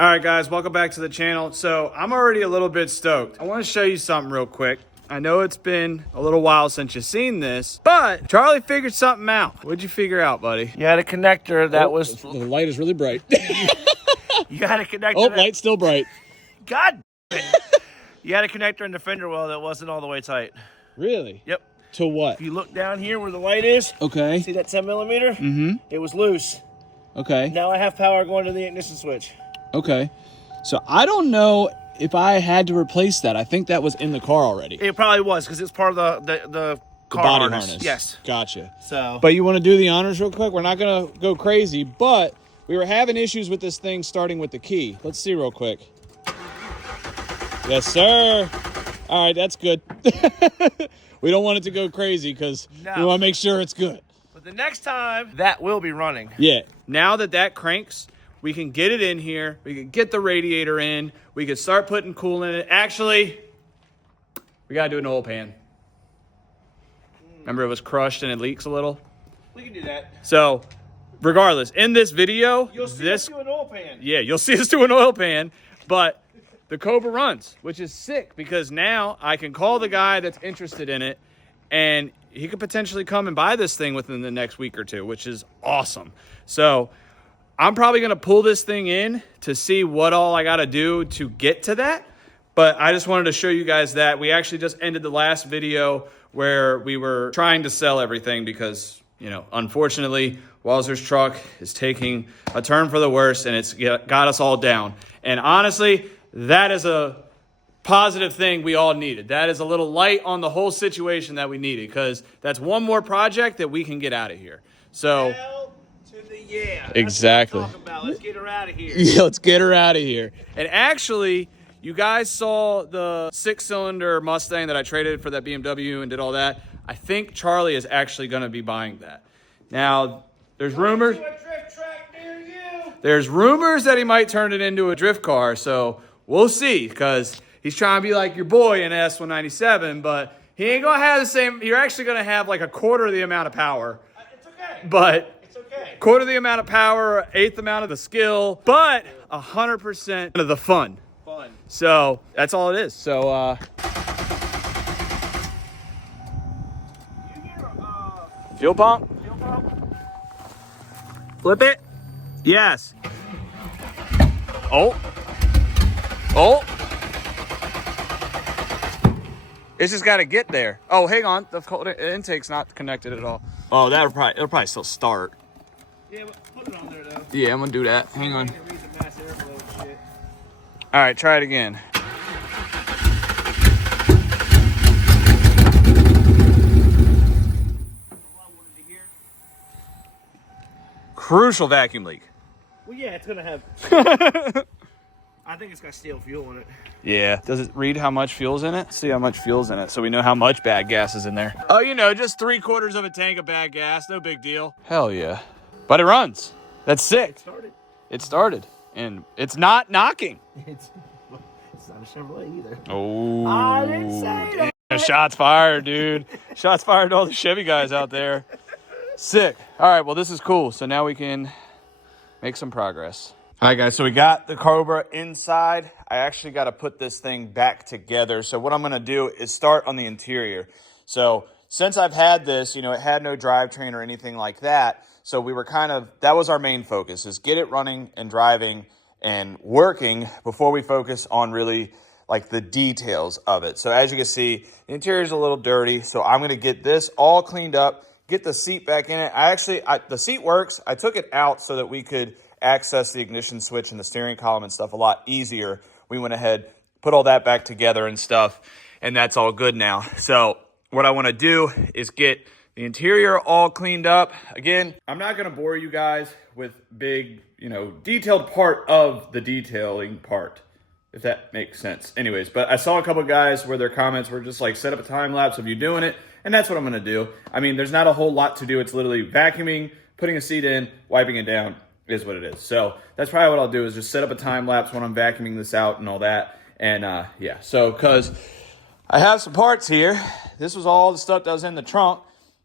All right, guys, welcome back to the channel. So I'm already a little bit stoked. I want to show you something real quick. I know it's been a little while since you've seen this, but Charlie figured something out. What'd you figure out, buddy? You had a connector that was... The light is really bright. You had a connector Oh, that... light's still bright. God damn it. You had a connector in the fender well that wasn't all the way tight. Really? Yep. To what? If you look down here where the light is, Okay. see that 10 millimeter? Mm-hmm. It was loose. Okay. Now I have power going to the ignition switch. Okay. So I don't know if I had to replace that. I think that was in the car already. It probably was because it's part of the car body harness. Yes. Gotcha. So. But you want to do the honors real quick? We're not going to go crazy, but we were having issues with this thing starting with the key. Let's see real quick. Yes, sir. All right, that's good. We don't want it to go crazy because we want to make sure it's good. But the next time, that will be running. Yeah. Now that cranks, we can get it in here. We can get the radiator in. We can start putting coolant in it. Actually, we got to do an oil pan. Remember it was crushed and it leaks a little? We can do that. So, regardless, in this video, You'll see us do an oil pan. Yeah, you'll see us do an oil pan, but the COBRA runs, which is sick because now I can call the guy that's interested in it and he could potentially come and buy this thing within the next week or two, which is awesome. So I'm probably going to pull this thing in to see what all I got to do to get to that. But I just wanted to show you guys that. We actually just ended the last video where we were trying to sell everything because, you know, unfortunately, Walzer's truck is taking a turn for the worse and it's got us all down. And honestly, that is a positive thing we all needed. That is a little light on the whole situation that we needed because that's one more project that we can get out of here. So... Yeah, exactly. That's what I'm talking about. Let's get her out of here. Yeah, let's get her out of here. And actually, you guys saw the 6-cylinder Mustang that I traded for that BMW and did all that. I think Charlie is actually going to be buying that. Now, there's rumors. There's rumors that he might turn it into a drift car, so we'll see because he's trying to be like your boy in an S197, but he ain't going to have the same. You're actually going to have like a quarter of the amount of power. It's okay. But quarter the amount of power, eighth amount of the skill, but 100% of the fun. So that's all it is. So fuel pump. Flip it. Yes. Oh. It's just got to get there. Oh, hang on. The cold intake's not connected at all. Oh, it'll probably still start. Yeah, but put it on there though. Yeah, I'm gonna do that. Hang on. All right, try it again. Crucial vacuum leak. Well, yeah, it's gonna have. I think it's got steel fuel in it. Yeah. Does it read how much fuel's in it? See how much fuel's in it so we know how much bad gas is in there. Oh, you know, just 3/4 of a tank of bad gas. No big deal. Hell yeah. But it runs. That's sick. It started. And it's not knocking. It's not a Chevrolet either. Oh. I didn't say that. Shots fired, dude. Shots fired to all the Chevy guys out there. Sick. All right, well, this is cool. So now we can make some progress. All right, guys, so we got the COBRA inside. I actually got to put this thing back together. So what I'm going to do is start on the interior. So since I've had this, you know, it had no drivetrain or anything like that. So we were that was our main focus, is get it running and driving and working before we focus on really like the details of it. So as you can see, the interior is a little dirty. So I'm going to get this all cleaned up, get the seat back in it. The seat works. I took it out so that we could access the ignition switch and the steering column and stuff a lot easier. We went ahead, put all that back together and stuff, and that's all good now. So what I want to do is get the interior all cleaned up. Again, I'm not going to bore you guys with big, detailed part of the detailing part, if that makes sense. Anyways, but I saw a couple guys where their comments were just like, set up a time lapse of you doing it, and that's what I'm going to do. I mean, there's not a whole lot to do. It's literally vacuuming, putting a seat in, wiping it down, is what it is. So that's probably what I'll do, is just set up a time lapse when I'm vacuuming this out and all that. And yeah, so because I have some parts here. This was all the stuff that was in the trunk.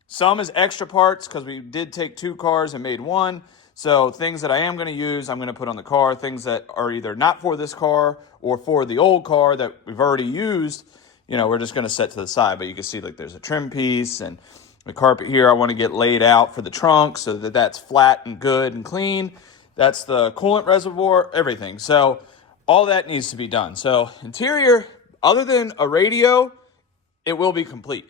Some is extra parts because we did take 2 cars and made one. So things that I am going to use, I'm going to put on the car. Things that are either not for this car or for the old car that we've already used, you know, we're just going to set to the side. But you can see like there's a trim piece and the carpet here I want to get laid out for the trunk so that that's flat and good and clean. That's the coolant reservoir, everything. So all that needs to be done. So interior, other than a radio, it will be complete,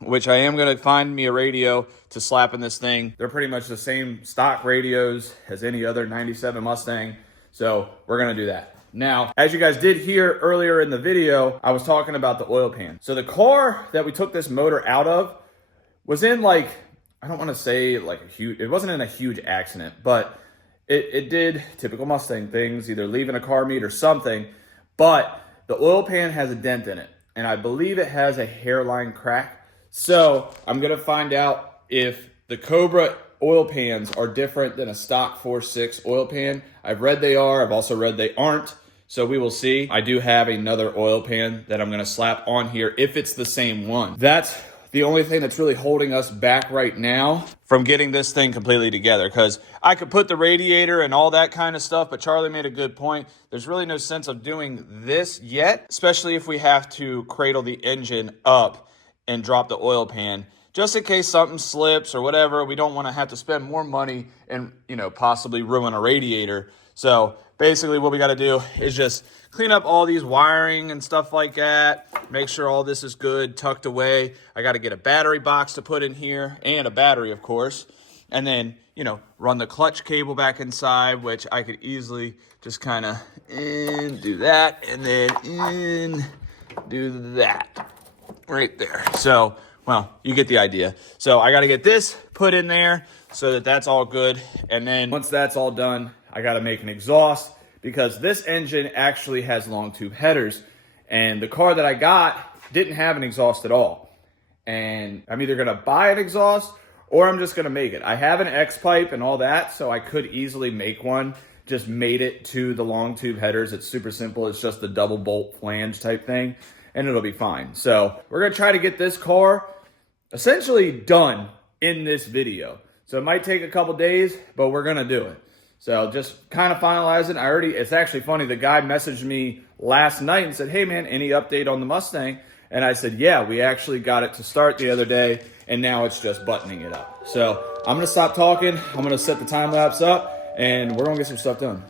which I am going to find me a radio to slap in this thing. They're pretty much the same stock radios as any other 97 Mustang. So we're going to do that. Now, as you guys did hear earlier in the video, I was talking about the oil pan. So the car that we took this motor out of was in like, I don't want to say like a huge, it wasn't in a huge accident, but it did typical Mustang things, either leaving a car meet or something, but the oil pan has a dent in it. And I believe it has a hairline crack. So I'm going to find out if the COBRA oil pans are different than a stock 4.6 oil pan. I've read they are. I've also read they aren't. So we will see. I do have another oil pan that I'm going to slap on here if it's the same one. That's the only thing that's really holding us back right now from getting this thing completely together, because I could put the radiator and all that kind of stuff, but Charlie made a good point. There's really no sense of doing this yet, especially if we have to cradle the engine up and drop the oil pan, just in case something slips or whatever. We don't want to have to spend more money and, you know, possibly ruin a radiator. So basically what we got to do is just clean up all these wiring and stuff like that. Make sure all this is good, tucked away. I got to get a battery box to put in here and a battery, of course. And then, you know, run the clutch cable back inside, which I could easily just kind of do that and then do that right there. So, well, you get the idea. So I got to get this put in there so that that's all good. And then once that's all done, I got to make an exhaust, because this engine actually has long tube headers, and the car that I got didn't have an exhaust at all. And I'm either going to buy an exhaust or I'm just going to make it. I have an X pipe and all that, so I could easily make one. Just made it to the long tube headers. It's super simple. It's just a double bolt flange type thing, and it'll be fine. So we're going to try to get this car essentially done in this video. So it might take a couple days, but we're going to do it. So just kind of finalizing. It's actually funny. The guy messaged me last night and said, hey man, any update on the Mustang? And I said, yeah, we actually got it to start the other day, and now it's just buttoning it up. So I'm going to stop talking. I'm going to set the time lapse up, and we're going to get some stuff done.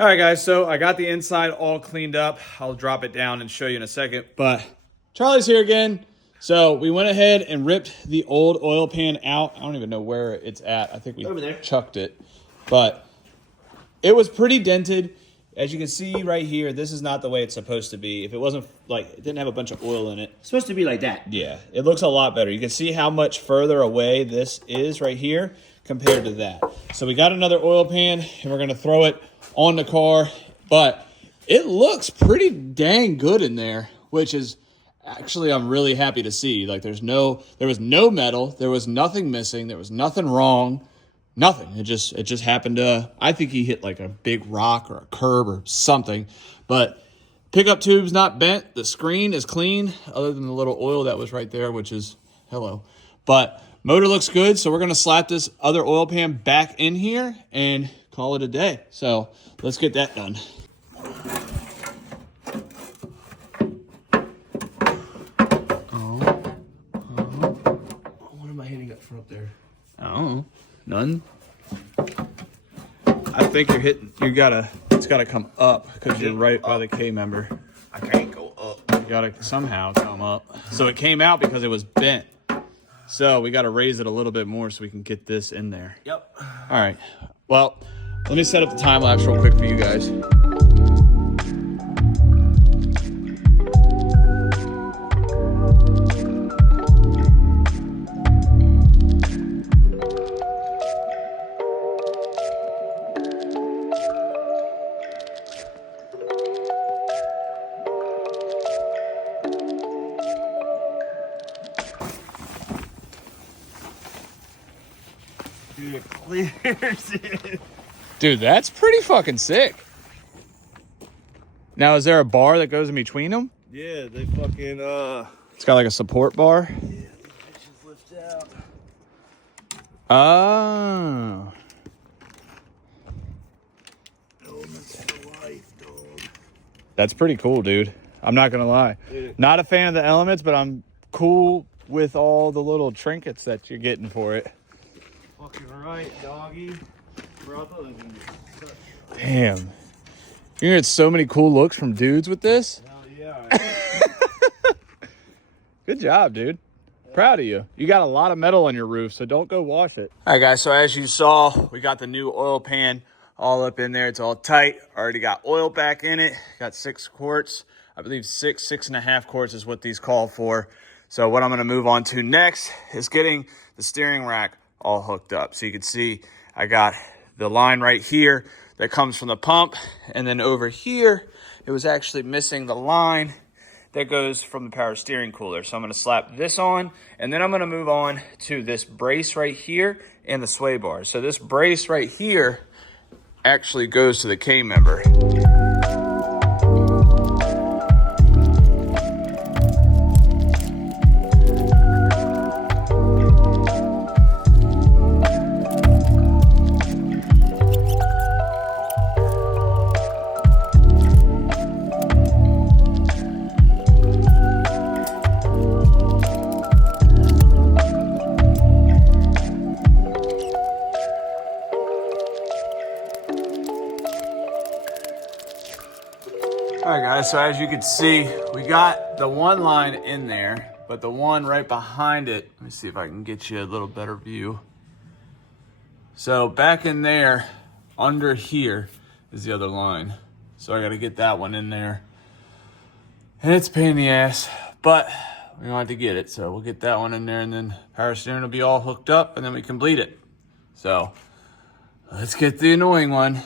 All right, guys, so I got the inside all cleaned up. I'll drop it down and show you in a second, but Charlie's here again. So we went ahead and ripped the old oil pan out. I don't even know where it's at. I think we over there chucked it, but it was pretty dented. As you can see right here, this is not the way it's supposed to be. If it wasn't like, it didn't have a bunch of oil in it. It's supposed to be like that. Yeah, it looks a lot better. You can see how much further away this is right here compared to that. So we got another oil pan, and we're gonna throw it on the car, but it looks pretty dang good in there, which is actually, I'm really happy to see. Like there was no metal, there was nothing missing, there was nothing wrong, nothing. It just happened to, I think he hit like a big rock or a curb or something, but pickup tube's not bent, the screen is clean, other than the little oil that was right there, which is, hello. But motor looks good, so we're gonna slap this other oil pan back in here and call it a day. So let's get that done. What am I hitting up from up there? Oh, none. I think it's gotta come up because you're right by the K member. I can't go up. You gotta somehow come up. So it came out because it was bent. So we got to raise it a little bit more so we can get this in there. Yep. All right. Well, let me set up the time lapse real quick for you guys. Dude, it clears it. Dude, that's pretty fucking sick. Now, is there a bar that goes in between them? Yeah, they fucking It's got like a support bar. yeah, these bitches lift out. Oh. Elements for life, dog. That's pretty cool, dude. I'm not going to lie. Dude. Not a fan of the elements, but I'm cool with all the little trinkets that you're getting for it. Fucking right, doggy. Brother. Damn. You're gonna get so many cool looks from dudes with this. Hell yeah. Good job, dude. Proud of you. You got a lot of metal on your roof, so don't go wash it. All right, guys. So as you saw, we got the new oil pan all up in there. It's all tight. Already got oil back in it. Got 6 quarts. I believe 6.5 quarts is what these call for. So what I'm going to move on to next is getting the steering rack all hooked up. So you can see I got the line right here that comes from the pump. And then over here, it was actually missing the line that goes from the power steering cooler. So I'm going to slap this on, and then I'm going to move on to this brace right here and the sway bar. So this brace right here actually goes to the K member. All right, guys, so as you can see, we got the one line in there, but the one right behind it, let me see if I can get you a little better view. So back in there, under here, is the other line. So I got to get that one in there. And it's a pain in the ass, but we don't have to get it. So we'll get that one in there, and then power steering will be all hooked up, and then we can bleed it. So let's get the annoying one.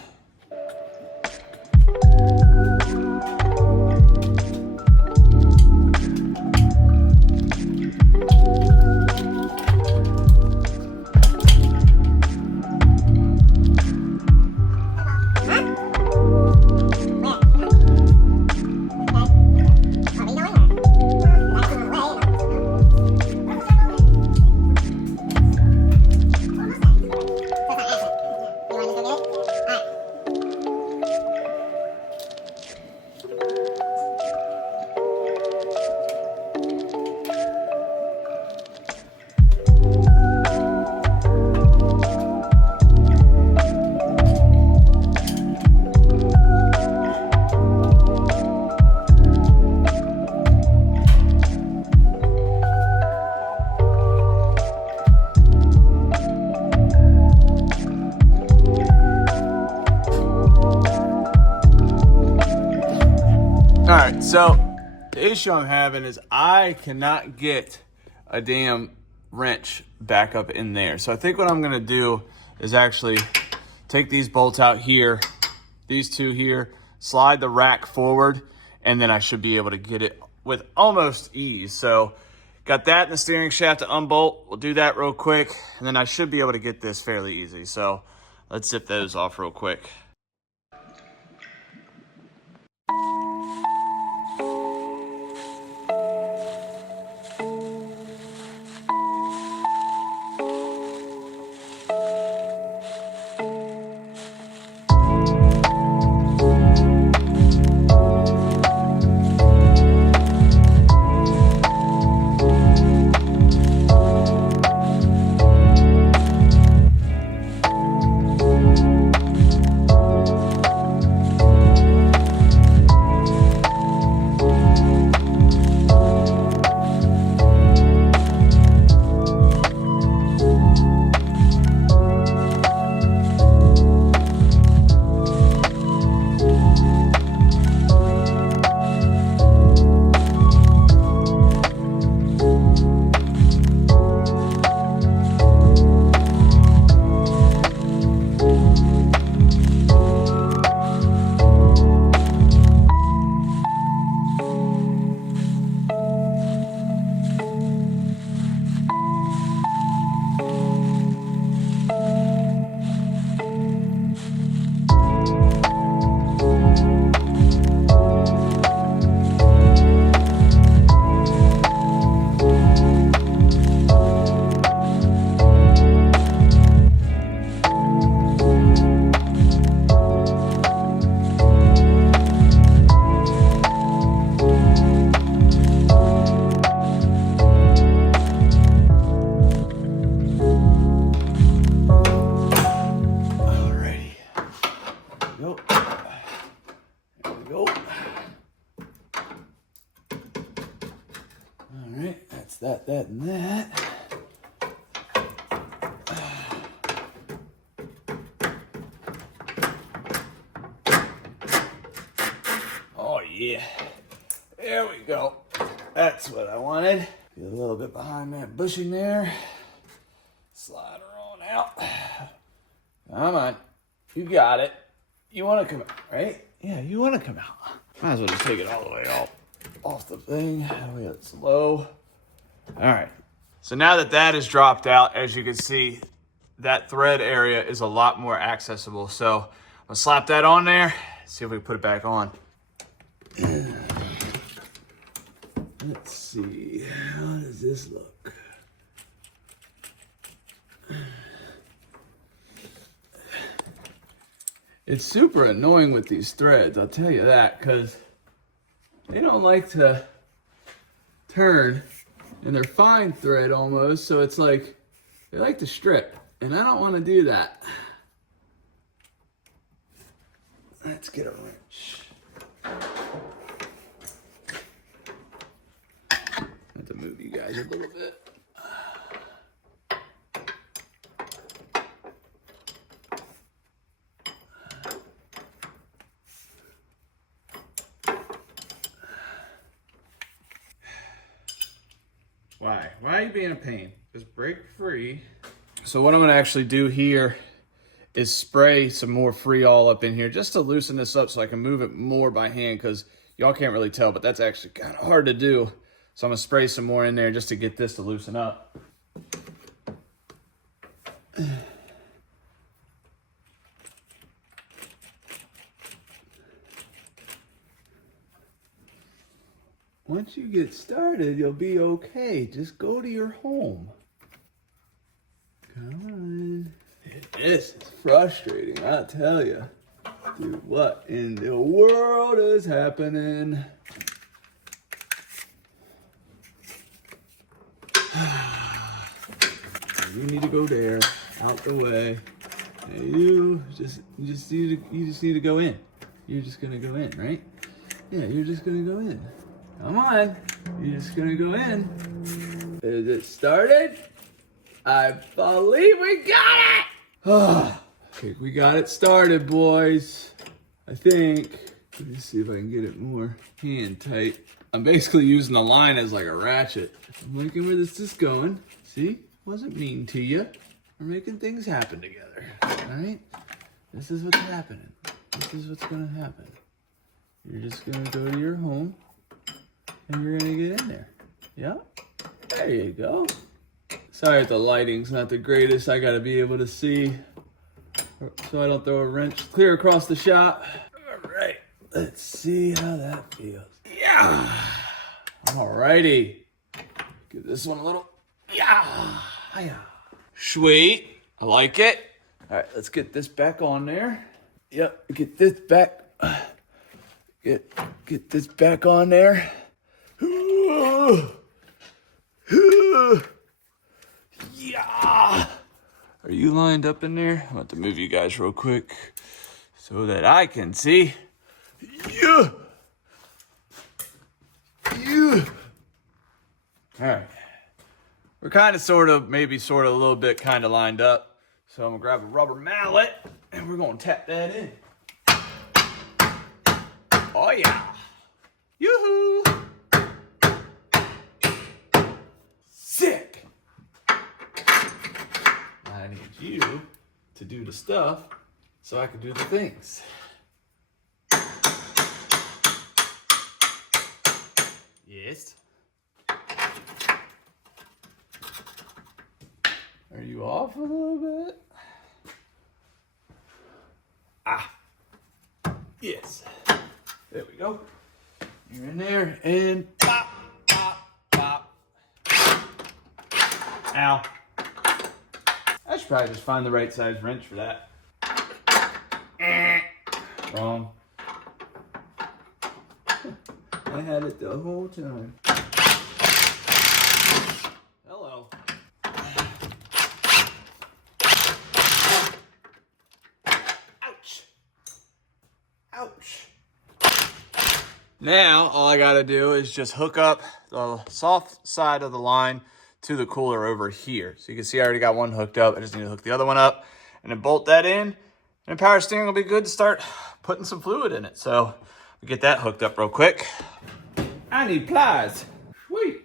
All right, so the issue I'm having is I cannot get a damn wrench back up in there. So I think what I'm gonna do is actually take these bolts out here, these two here, slide the rack forward, and then I should be able to get it with almost ease. So got that in the steering shaft to unbolt. We'll do that real quick, and then I should be able to get this fairly easy. So let's zip those off real quick. that, and that. Oh yeah, there we go. That's what I wanted. Get a little bit behind that bushing there. Slide her on out. Come on, you got it. You want to come out, right? Yeah, you want to come out. Might as well just take it all the way off the thing. That way it's low. All right. So now that that is dropped out, as you can see, that thread area is a lot more accessible. So I'm gonna slap that on there, see if we can put it back on. Let's see, how does this look? It's super annoying with these threads, I'll tell you that, because they don't like to turn, and they're fine thread almost, so it's like they like to strip, and I don't want to do that. Let's get a wrench. I have to move you guys a little bit. Why? Why are you being a pain? Just break free. So what I'm gonna actually do here is spray some more Freol up in here just to loosen this up so I can move it more by hand, because y'all can't really tell, but that's actually kind of hard to do. So I'm gonna spray some more in there just to get this to loosen up. Once you get started, you'll be okay. Just go to your home. Come on. This is frustrating, I'll tell you. Dude, what in the world is happening? You need to go there, out the way. And you just need to go in. You're just gonna go in, right? Yeah, you're just gonna go in. Come on, you're just gonna go in. Is it started? I believe we got it! Okay, we got it started, boys. I think. Let me see if I can get it more hand tight. I'm basically using the line as like a ratchet. I'm liking where this is going. See? Wasn't mean to you. We're making things happen together. Alright? This is what's happening. This is what's gonna happen. You're just gonna go to your home. And you're gonna get in there. Yep. There you go. Sorry if the lighting's not the greatest. I gotta be able to see so I don't throw a wrench clear across the shop. All right. Let's see how that feels. Yeah. Alrighty. Give this one a little. Yeah. Sweet. I like it. All right. Let's get this back on there. Yep. Get this back. Get this back on there. Yeah. Are you lined up in there? I'm about to move you guys real quick so that I can see. Yeah. Yeah. All right. We're kind of, sort of, maybe sort of a little bit kind of lined up. So I'm gonna grab a rubber mallet and we're gonna tap that in. Oh yeah. Yoo-hoo. Sick. I need you to do the stuff so I can do the things. Yes. Are you off a little bit? Ah. Yes. There we go. You're in there and pop, pop, pop. Ow. I should probably just find the right size wrench for that. Wrong. I had it the whole time. Hello. Ouch. Ouch. Now, all I got to do is just hook up the soft side of the line to the cooler over here. So you can see I already got one hooked up. I just need to hook the other one up and then bolt that in. And power steering will be good to start putting some fluid in it. So we get that hooked up real quick. I need pliers. Sweet.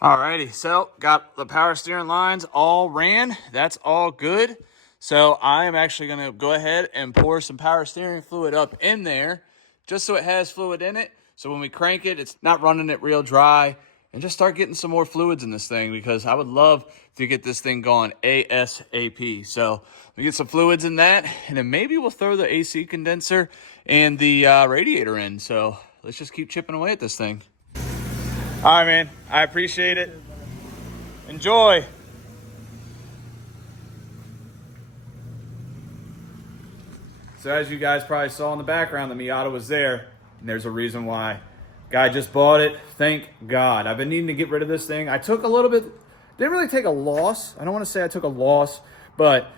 Alrighty, so got the power steering lines all ran. That's all good. So I am actually going to go ahead and pour some power steering fluid up in there just so it has fluid in it. So when we crank it, it's not running it real dry, and just start getting some more fluids in this thing because I would love to get this thing going ASAP. So we get some fluids in that, and then maybe we'll throw the AC condenser and the radiator in. So let's just keep chipping away at this thing. All right, man. I appreciate it. Enjoy. So as you guys probably saw in the background, the Miata was there, and there's a reason why. Guy just bought it. Thank God. I've been needing to get rid of this thing. I took a little bit, didn't really take a loss. I don't want to say I took a loss, but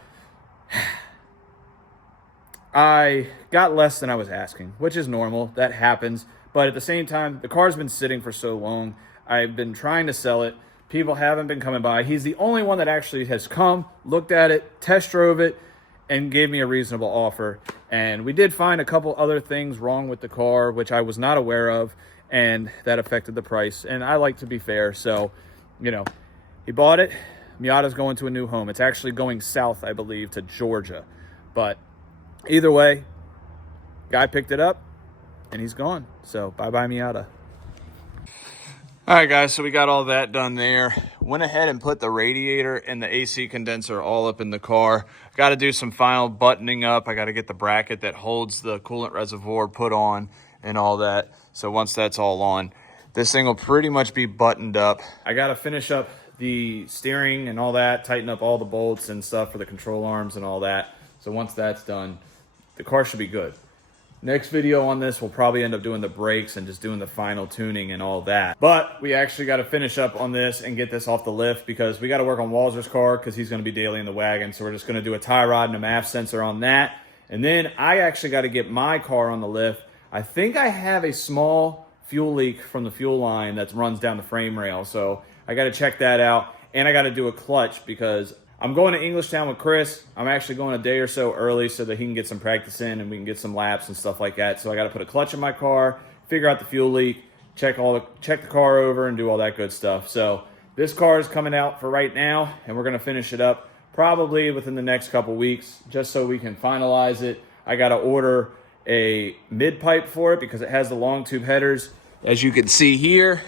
I got less than I was asking, which is normal. That happens. But at the same time, the car's been sitting for so long. I've been trying to sell it. People haven't been coming by. He's the only one that actually has come, looked at it, test drove it, and gave me a reasonable offer. And we did find a couple other things wrong with the car, which I was not aware of, and that affected the price. And I like to be fair. So, you know, he bought it. Miata's going to a new home. It's actually going south, I believe, to Georgia. But either way, guy picked it up, and he's gone. So bye-bye, Miata. All right, guys, so we got all that done there. Went ahead and put the radiator and the AC condenser all up in the car. Got to do some final buttoning up. I got to get the bracket that holds the coolant reservoir put on and all that. So once that's all on, this thing will pretty much be buttoned up. I got to finish up the steering and all that, tighten up all the bolts and stuff for the control arms and all that. So once that's done, the car should be good. Next video on this, we'll probably end up doing the brakes and just doing the final tuning and all that. But we actually got to finish up on this and get this off the lift because we got to work on Walzer's car because he's going to be daily in the wagon. So we're just going to do a tie rod and a MAF sensor on that. And then I actually got to get my car on the lift. I think I have a small fuel leak from the fuel line that runs down the frame rail. So I got to check that out. And I got to do a clutch because I'm going to Englishtown with Chris. I'm actually going a day or so early so that he can get some practice in and we can get some laps and stuff like that. So I got to put a clutch in my car, figure out the fuel leak, check the car over and do all that good stuff. So this car is coming out for right now and we're going to finish it up probably within the next couple weeks just so we can finalize it. I got to order a mid pipe for it because it has the long tube headers, as you can see here.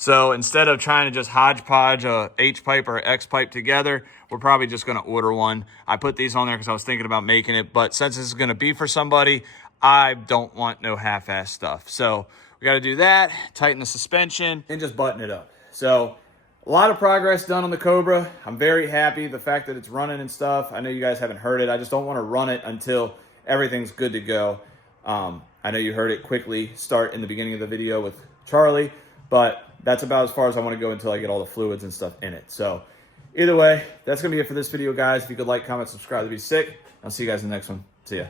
So instead of trying to just hodgepodge a H pipe or X pipe together, we're probably just going to order one. I put these on there because I was thinking about making it, but since this is going to be for somebody, I don't want no half-ass stuff. So we got to do that, tighten the suspension, and just button it up. So a lot of progress done on the Cobra. I'm very happy the fact that it's running and stuff. I know you guys haven't heard it. I just don't want to run it until everything's good to go. I know you heard it quickly start in the beginning of the video with Charlie, but that's about as far as I want to go until I get all the fluids and stuff in it. So either way, that's going to be it for this video, guys. If you could like, comment, subscribe, that'd be sick. I'll see you guys in the next one. See ya.